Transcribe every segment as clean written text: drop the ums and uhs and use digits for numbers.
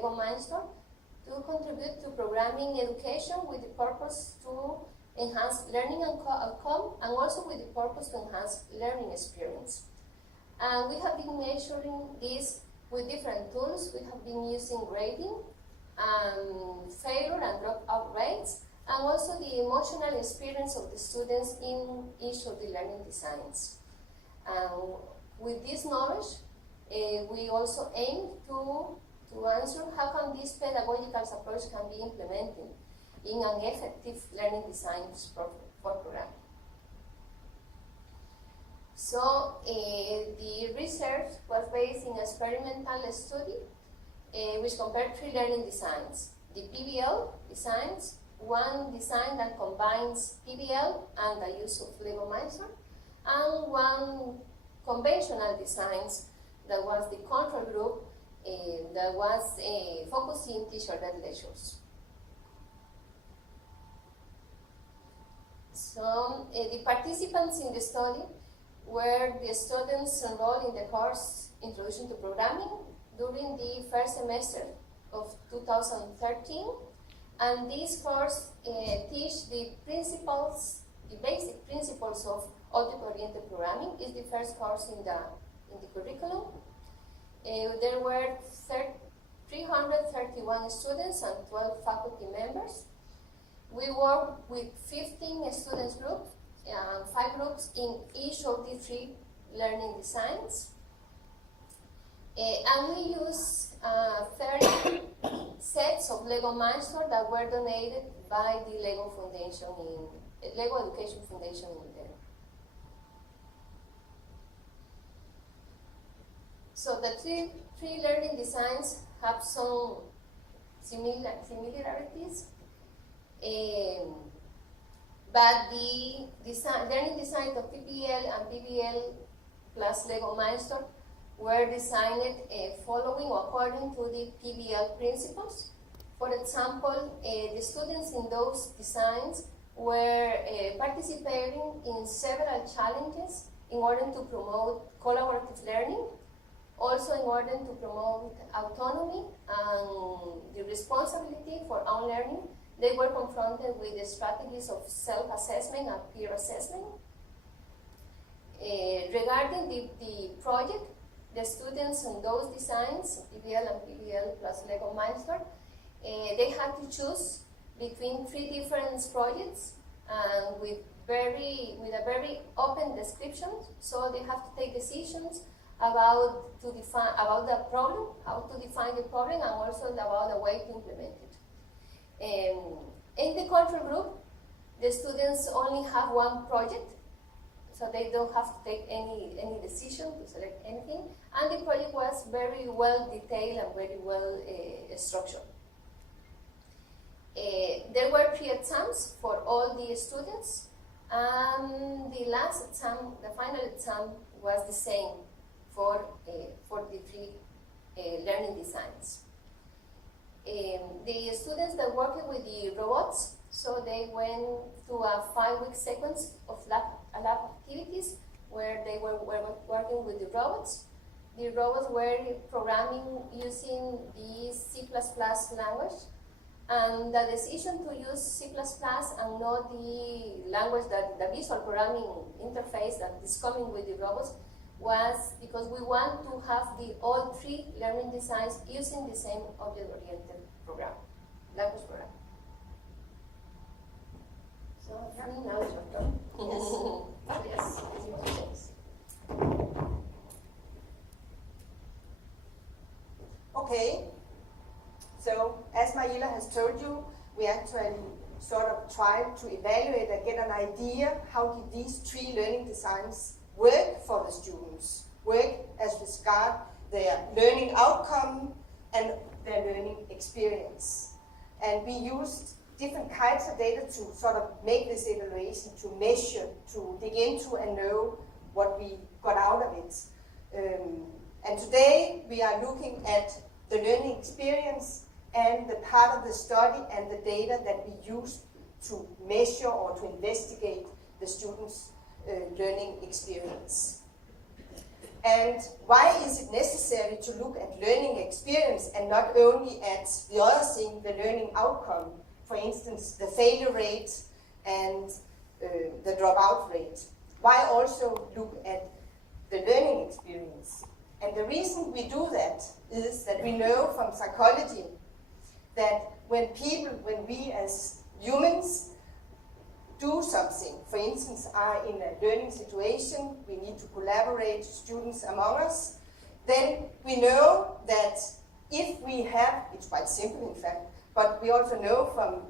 Lego Mindstorm to contribute to programming education with the purpose to enhance learning outcome and also with the purpose to enhance learning experience. And we have been measuring this with different tools. We have been using grading, failure and dropout rates, and also the emotional experience of the students in each of the learning designs. With this knowledge, we also aim to answer how can this pedagogical approach can be implemented in an effective learning design for programming. So the research was based in experimental study which compared 3 learning designs. The PBL designs, one design that combines PBL and the use of Lego Mindstorm, and one conventional designs that was the control group that was focusing teacher-led lectures. So the participants in the study were the students enrolled in the course Introduction to Programming during the first semester of 2013, and this course teach the principles, the basic principles of object-oriented programming. Is the first course in the curriculum. There were 331 students and 12 faculty members. We worked with 15 students groups and 5 groups in each of the 3 learning designs. And we used 30 sets of Lego Mindstorm that were donated by the Lego Foundation Lego Education Foundation in there. So the three learning designs have some similarities, but the learning designs of PBL and PBL plus Lego Mindstorm were designed following or according to the PBL principles. For example, the students in those designs were participating in several challenges in order to promote collaborative learning, also in order to promote autonomy and the responsibility for own learning. They were confronted with the strategies of self-assessment and peer assessment. Regarding the project, the students in those designs, PBL and PBL plus Lego Mindstorm, they had to choose between 3 different projects with a very open description. So they have to take decisions about the problem, how to define the problem, and also about the way to implement it. In the control group, the students only have one project, so they don't have to take any decision to select anything, and the project was very well detailed and very well structured. There were 3 exams for all the students, and the last exam, the final exam, was the same for the 3 learning designs. The students that worked with the robots, so they went through a 5-week sequence of lab activities where they were working with the robots. The robots were programming using the C++ language, and the decision to use C++ and not the language the visual programming interface that is coming with the robots was because we want to have all 3 learning designs using the same object-oriented language program. So now it's your turn. Yes. Yes. Okay. So as Mayela has told you, we actually sort of tried to evaluate and get an idea how these 3 learning designs work for the students, work as regard their learning outcome and their learning experience. And we used different kinds of data to sort of make this evaluation, to measure, to dig into and know what we got out of it. And today we are looking at the learning experience and the part of the study and the data that we used to measure or to investigate the students' learning experience. And why is it necessary to look at learning experience and not only at the other thing, the learning outcome? For instance, the failure rate and the dropout rate. Why also look at the learning experience? And the reason we do that is that we know from psychology that when we as humans do something, for instance, are in a learning situation, we need to collaborate, students among us, then we know that if we have, it's quite simple in fact, but we also know from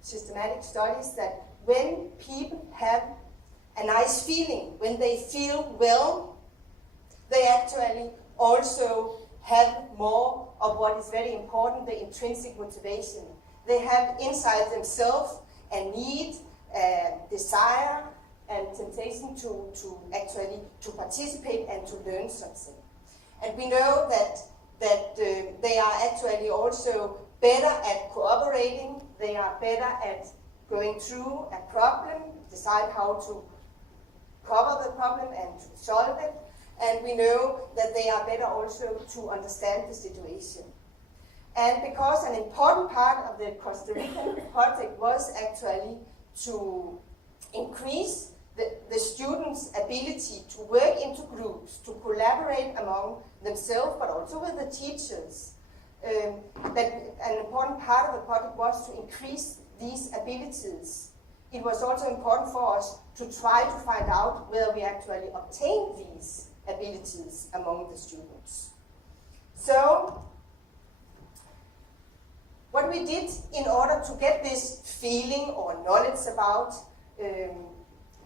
systematic studies that when people have a nice feeling, when they feel well, they actually also have more of what is very important, the intrinsic motivation. They have inside themselves a need, desire, and temptation to actually participate and to learn something. And we know that they are actually also better at cooperating, they are better at going through a problem, decide how to cover the problem and to solve it. And we know that they are better also to understand the situation. And because an important part of the Costa Rican project was actually to increase the students' ability to work into groups, to collaborate among themselves, but also with the teachers. That an important part of the project was to increase these abilities. It was also important for us to try to find out whether we actually obtained these abilities among the students. So, what we did in order to get this feeling or knowledge about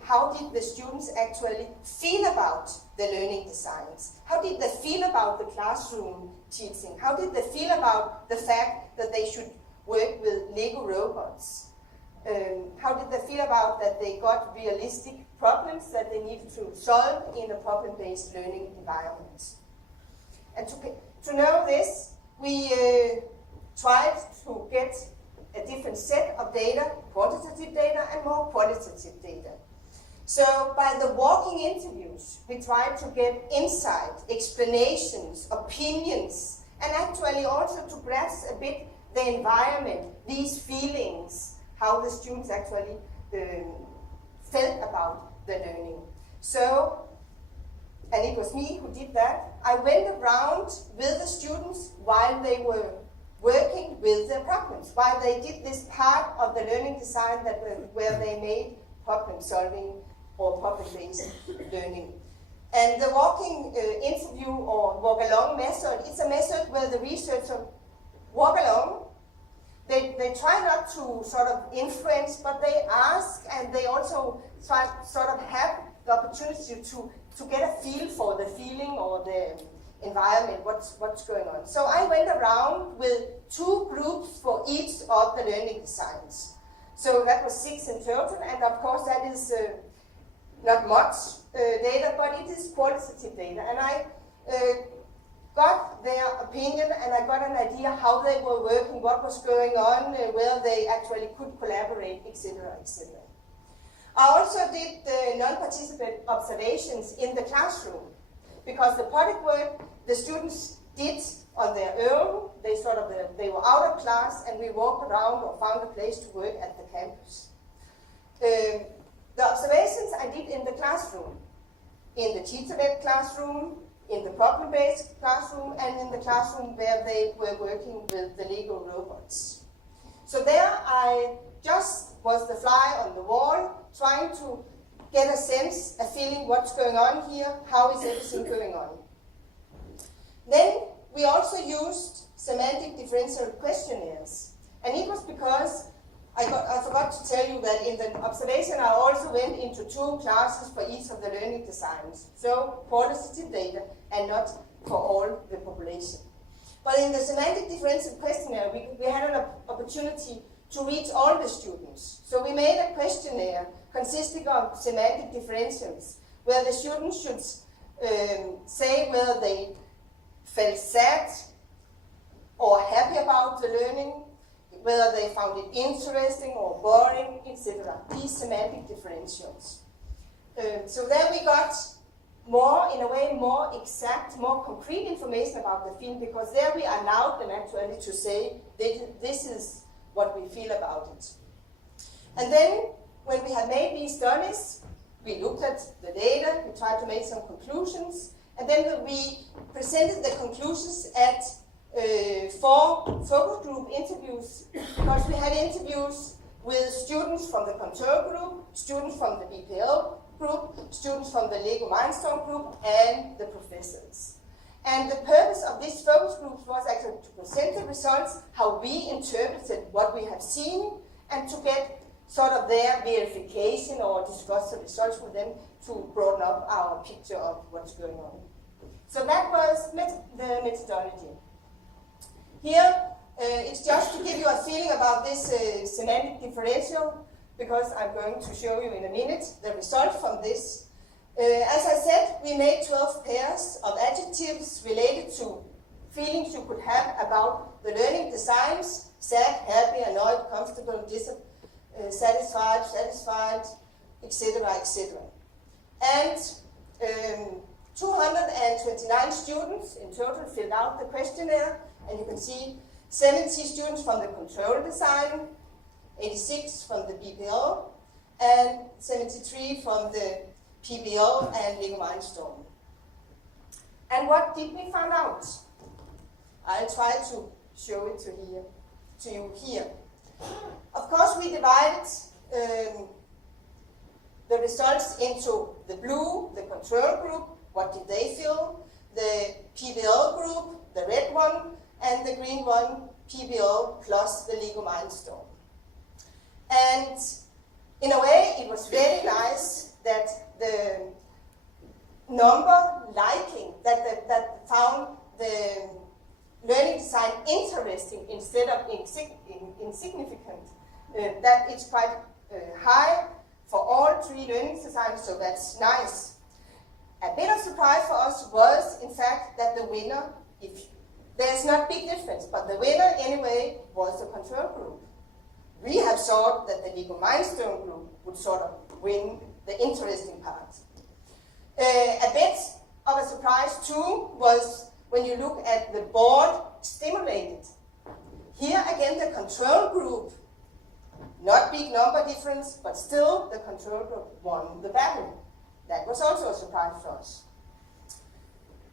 how did the students actually feel about the learning designs? How did they feel about the classroom teaching? How did they feel about the fact that they should work with Lego robots? How did they feel about that they got realistic problems that they needed to solve in a problem-based learning environment? And to know this, we tried to get a different set of data, quantitative data and more qualitative data. So by the walking interviews, we tried to get insight, explanations, opinions, and actually also to grasp a bit the environment, these feelings, how the students actually felt about the learning. So, and it was me who did that, I went around with the students while they were working with their problems, while they did this part of the learning design where they made problem solving or problem-based learning. And the walking interview or walk-along method, it's a method where the researcher walk along. They try not to sort of influence, but they ask, and they also try sort of have the opportunity to get a feel for the feeling or the environment, what's going on. So I went around with 2 groups for each of the learning designs. So that was 6 in total, and of course that is not much data, but it is qualitative data. And I got their opinion, and I got an idea how they were working, what was going on, whether they actually could collaborate, etc., etc. I also did non-participant observations in the classroom, because the project work the students did on their own, they were out of class, and we walked around or found a place to work at the campus. The observations I did in the classroom, in the teacher-led classroom, in the problem-based classroom, and in the classroom where they were working with the Lego robots. So there I just was the fly on the wall, trying to get a sense, a feeling, what's going on here, how is everything going on. Then we also used semantic differential questionnaires. And it was because I forgot to tell you that in the observation I also went into 2 classes for each of the learning designs. So qualitative data and not for all the population. But in the semantic differential questionnaire, we had an opportunity to reach all the students. So we made a questionnaire consisting of semantic differentials, where the students should say whether they felt sad or happy about the learning, whether they found it interesting or boring, etc. These semantic differentials. So there we got more, in a way, more exact, more concrete information about the field, because there we allowed them actually to say, this is what we feel about it. And then, when we had made these studies, we looked at the data, we tried to make some conclusions, and then we presented the conclusions at 4 focus group interviews, because we had interviews with students from the control group, students from the BPL group, students from the Lego Mindstorm group, and the professors. And the purpose of these focus groups was actually to present the results, how we interpreted what we have seen, and to get sort of their verification or discuss the results with them to broaden up our picture of what's going on. So that was the methodology. Here, it's just to give you a feeling about this semantic differential, because I'm going to show you in a minute the result from this. As I said, we made 12 pairs of adjectives related to feelings you could have about the learning designs: sad, happy, annoyed, comfortable, satisfied, etc., etc. And 229 students in total filled out the questionnaire, and you can see 70 students from the control design, 86 from the BPL, and 73 from the PBL and Lego Mindstorm. And what did we find out? I'll try to show it to you here. Of course, we divided the results into the blue, the control group, what did they feel, the PBL group, the red one, and the green one, PBL plus the Lego Mindstorm. And in a way, it was very nice that the number liking, that found the learning design interesting instead of insignificant, that it's quite high for all 3 learning designs, so that's nice. A bit of surprise for us was, in fact, that the winner, there's not big difference, but the winner anyway was the control group. We have thought that the Lego Mindstorm group would sort of win the interesting part. A bit of a surprise too was when you look at the board stimulated. Here again the control group, not big number difference, but still the control group won the battle. That was also a surprise for us.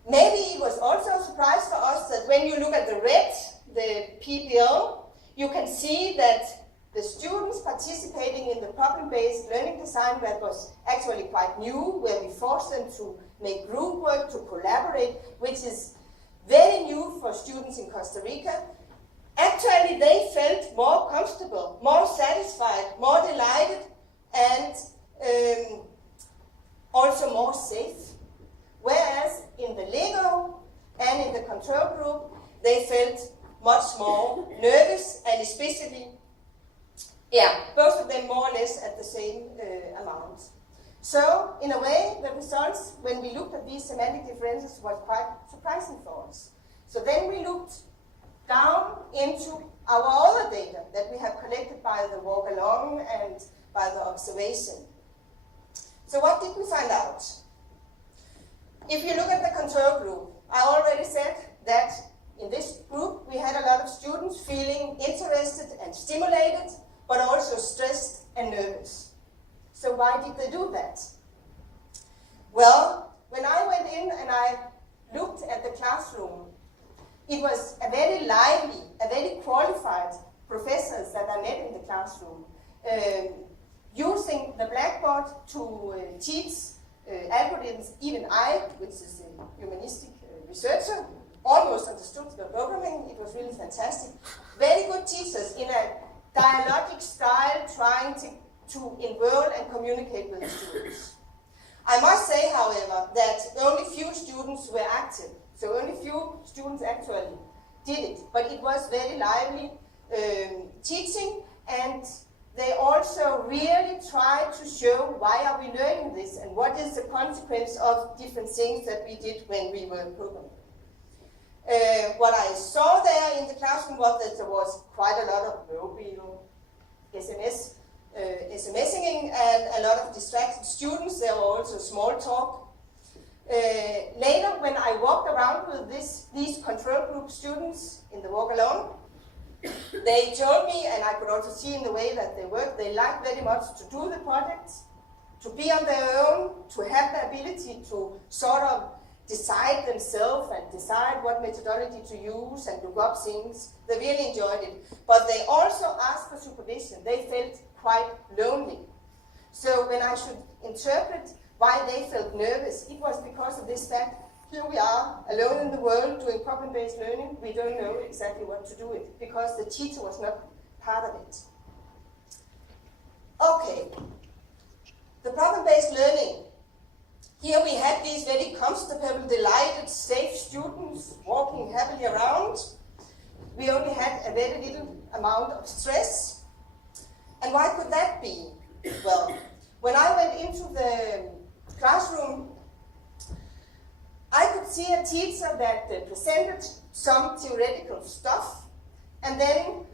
Maybe it was also a surprise for us that when you look at the red, the PBL, you can see that the students participating in the problem-based learning design, that was actually quite new, where we forced them to make group work, to collaborate, which is very new for students in Costa Rica. Actually, they felt more comfortable, more satisfied, more delighted, and also more safe. Whereas in the Lego and in the control group, they felt much more nervous, and especially, both of them more or less at the same amount. So, in a way, the results, when we looked at these semantic differences, was quite surprising for us. So then we looked down into our other data that we have collected by the walk along and by the observation. So what did we find out? If you look at the control group, I already said that in this group we had a lot of students feeling interested and stimulated, but also stressed and nervous. So why did they do that? Well, when I went in and I looked at the classroom, it was a very lively, a very qualified professors that I met in the classroom, using the blackboard to teach algorithms. Even I, which is a humanistic researcher, almost understood the programming. It was really fantastic. Very good teachers in a dialogic style, trying to involve and communicate with the students. I must say, however, that only few students were active. So only few students actually did it. But it was very lively teaching, and they also really tried to show why are we learning this and what is the consequence of different things that we did when we were programming. What I saw there in the classroom was that there was quite a lot of mobile SMSing and a lot of distracted students. There were also small talk. Later, when I walked around with these control group students in the walk alone, they told me, and I could also see in the way that they worked, they liked very much to do the projects, to be on their own, to have the ability to sort of decide themselves and decide what methodology to use and look up things. They really enjoyed it. But they also asked for supervision. They felt quite lonely. So when I should interpret why they felt nervous, it was because of this fact. Here we are, alone in the world, doing problem-based learning. We don't know exactly what to do with it, because the teacher was not part of it. Okay, the problem-based learning. Here we had these very comfortable, delighted, safe students walking happily around. We only had a very little amount of stress. And why could that be? Well, when I went into the classroom, I could see a teacher that presented some theoretical stuff, and then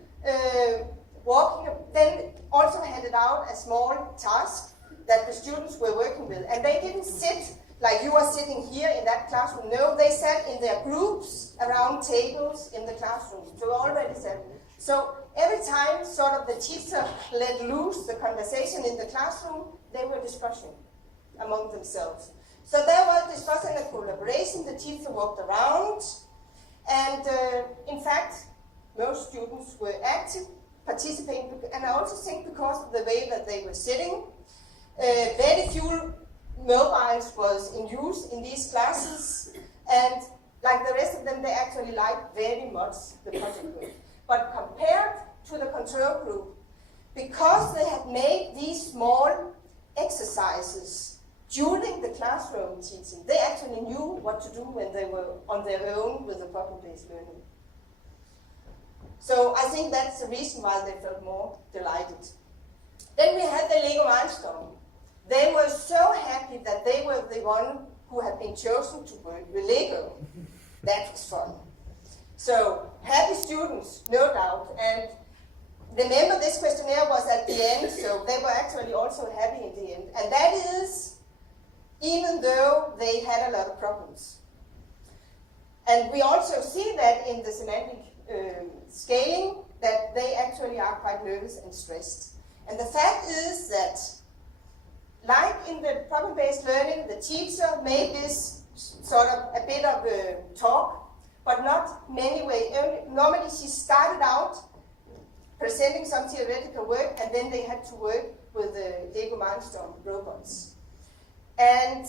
then also handed out a small task that the students were working with. And they didn't sit like you are sitting here in that classroom. No, they sat in their groups around tables in the classroom. So already said. So every time sort of the teacher let loose the conversation in the classroom, they were discussing among themselves. So there was discussion and collaboration. The teacher walked around, and in fact, most students were active, participating, and I also think because of the way that they were sitting, very few mobiles was in use in these classes, and like the rest of them, they actually liked very much the project work. But compared to the control group, because they had made these small exercises during the classroom teaching, they actually knew what to do when they were on their own with the problem-based learning. So I think that's the reason why they felt more delighted. Then we had the Lego Milestone. They were so happy that they were the one who had been chosen to work with Lego. That was fun. So happy students, no doubt. And remember, this questionnaire was at the end, so they were actually also happy in the end. And that is even though they had a lot of problems. And we also see that in the semantic scaling, that they actually are quite nervous and stressed. And the fact is that, like in the problem-based learning, the teacher made this sort of a bit of a talk, but not many ways. Normally she started out presenting some theoretical work, and then they had to work with the Lego Milestone robots. And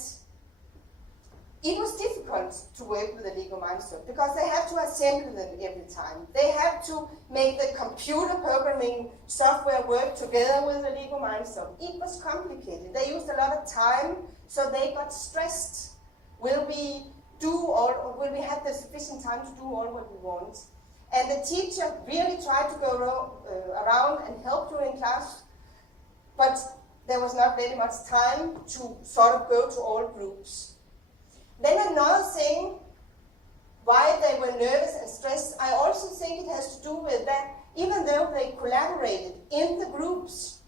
it was difficult to work with the Lego Milestone because they have to assemble them every time. They have to make the computer programming software work together with the Lego Milestone. It was complicated. They used a lot of time, so they got stressed. Will we have the sufficient time to do all what we want? And the teacher really tried to go around and help during class, but there was not very much time to sort of go to all groups. Then another thing, why they were nervous and stressed, I also think it has to do with that even though they collaborated in the groups,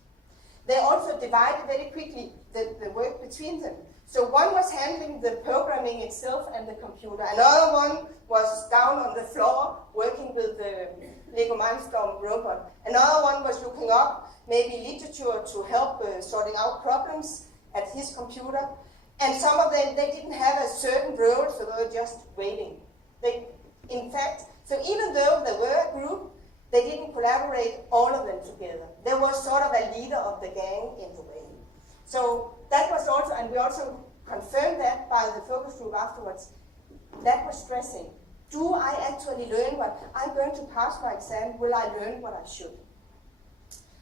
they also divided very quickly the work between them. So one was handling the programming itself and the computer. Another one was down on the floor working with the Lego Mindstorm robot. Another one was looking up maybe literature to help sorting out problems at his computer. And some of them, they didn't have a certain role, so they were just waiting. In fact, so even though they were a group, they didn't collaborate all of them together. There was sort of a leader of the gang in the way. So that was also, and we also confirmed that by the focus group afterwards, that was stressing. Do I actually learn what I'm going to pass my exam? Will I learn what I should?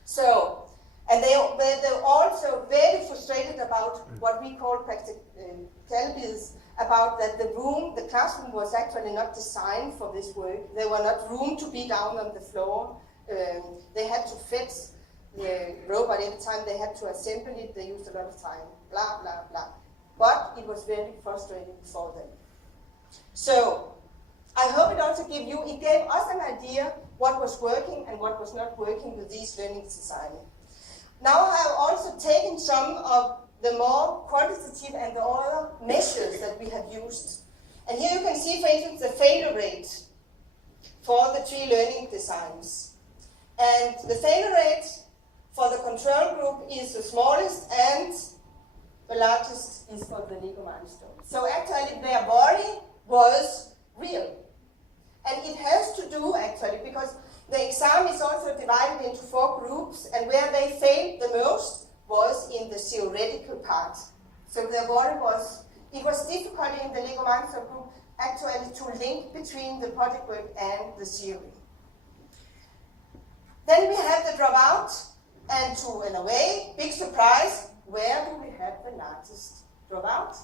So, and they were also very frustrated about what we call practicalities, about that the classroom was actually not designed for this work. There were not room to be down on the floor. They had to fit the robot every time they had to assemble it. They used a lot of time, blah, blah, blah. But it was very frustrating for them. So, I hope it also gave us an idea what was working and what was not working with these learning design. Now I have also taken some of the more quantitative and the other measures that we have used. And here you can see, for instance, the failure rate for the 3 learning designs. And the failure rate for the control group is the smallest, and the largest is for the Lego milestone. So actually their worry was real. And it has to do actually, because the exam is also divided into 4 groups, and where they failed the most was in the theoretical part. So their worry was, it was difficult in the Lego milestone group actually to link between the project work and the theory. Then we have the dropout, and to, in a way, big surprise, where do we have the largest dropout?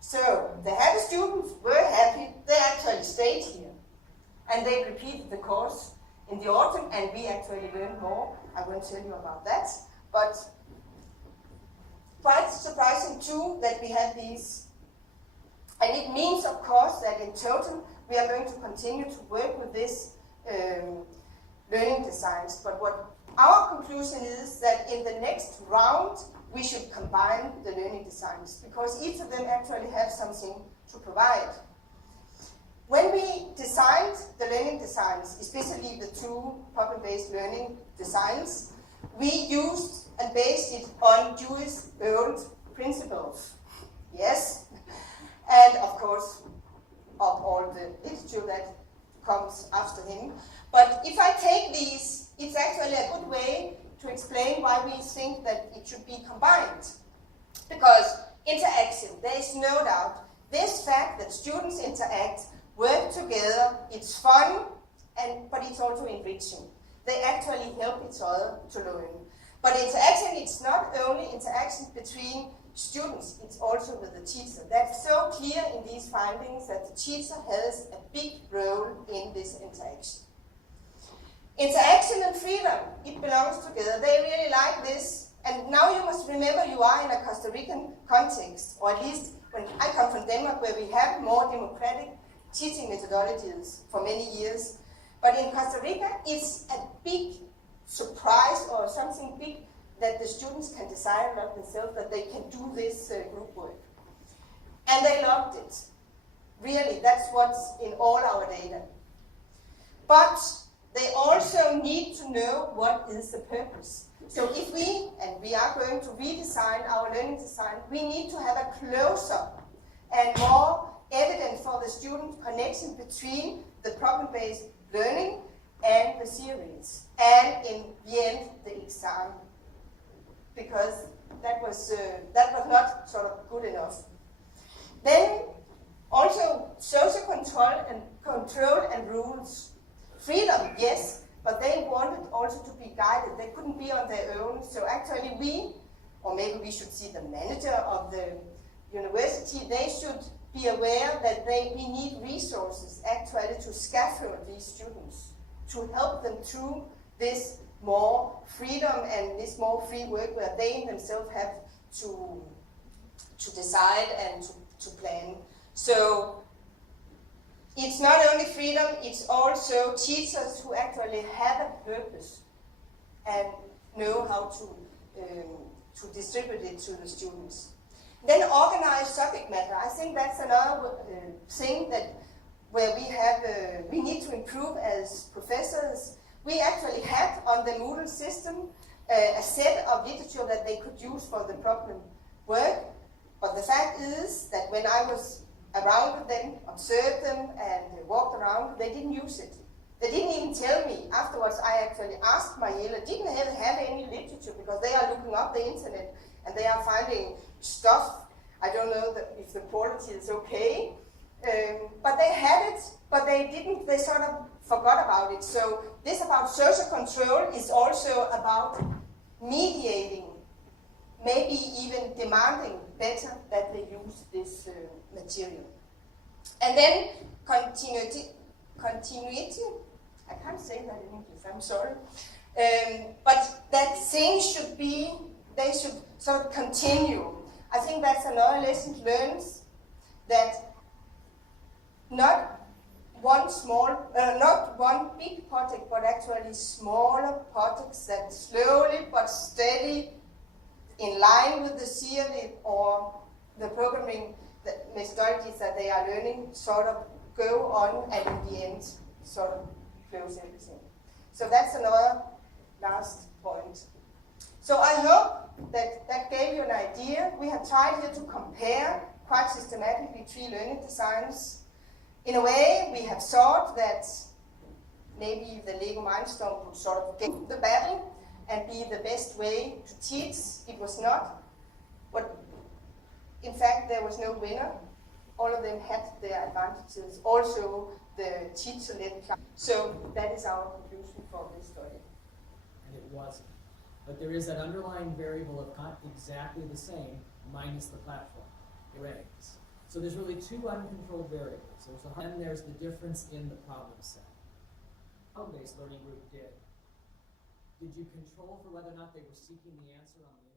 So the happy students were happy, they actually stayed here. And they repeated the course in the autumn, and we actually learned more. I won't tell you about that, but quite surprising too that we had these. And it means, of course, that in total we are going to continue to work with this learning designs. But what our conclusion is that in the next round we should combine the learning designs, because each of them actually have something to provide. When we designed the learning designs, especially the 2 problem-based learning designs, we used and based it on Jewish old principles. Yes, and of course of all the literature that comes after him. But if I take these, it's actually a good way to explain why we think that it should be combined. Because interaction, there is no doubt, this fact that students interact, work together, it's fun, but it's also enriching. They actually help each other to learn. But interaction, it's not only interaction between students, it's also with the teacher. That's so clear in these findings that the teacher has a big role in this interaction. Interaction and freedom, it belongs together. They really like this. And now you must remember you are in a Costa Rican context, or at least when I come from Denmark, where we have more democratic teaching methodologies for many years. But in Costa Rica, it's a big surprise or something big that the students can decide about themselves, that they can do this group work. And they loved it. Really, that's what's in all our data. But they also need to know what is the purpose. So if we, and we are going to redesign our learning design, we need to have a closer and more evident for the student connection between the problem-based learning and the theories, and in the end, the exam, because that was not sort of good enough. Then also social control and rules. Freedom, yes, but they wanted also to be guided. They couldn't be on their own. So actually we, or maybe we should see the manager of the university, they should be aware that we need resources actually to scaffold these students, to help them through this more freedom and this more free work where they themselves have to decide and to plan. So it's not only freedom, it's also teachers who actually have a purpose and know how to distribute it to the students. Then organized subject matter. I think that's another thing that where we need to improve as professors. We actually had on the Moodle system a set of literature that they could use for the problem work. But the fact is that when I was around them, observed them, and walked around, they didn't use it. They didn't even tell me. Afterwards, I actually asked Mayela, didn't they have any literature? Because they are looking up the internet and they are finding stuff. I don't know if the quality is okay. But they had it, but they didn't, they sort of forgot about it. So this about social control is also about mediating, maybe even demanding better that they use this material. And then continuity, I can't say that in English, I'm sorry. But that things should be, they should sort of continue. I think that's another lesson learned, that not one big project, but actually smaller projects that slowly but steady in line with the theory or the programming the methodologies that they are learning sort of go on and in the end sort of close everything. So that's another last point. So I hope that that gave you an idea. We have tried here to compare quite systematically three learning designs. In a way, we have thought that maybe the Lego Mindstorm would sort of get the battle and be the best way to teach. It was not. But in fact, there was no winner. All of them had their advantages. Also, the teacher-led class. So that is our conclusion for this study. And it wasn't. But there is that underlying variable of not exactly the same minus the platform, arrays. So there's really two uncontrolled variables. And there's the difference in the problem set. How-based learning group did you control for whether or not they were seeking the answer on the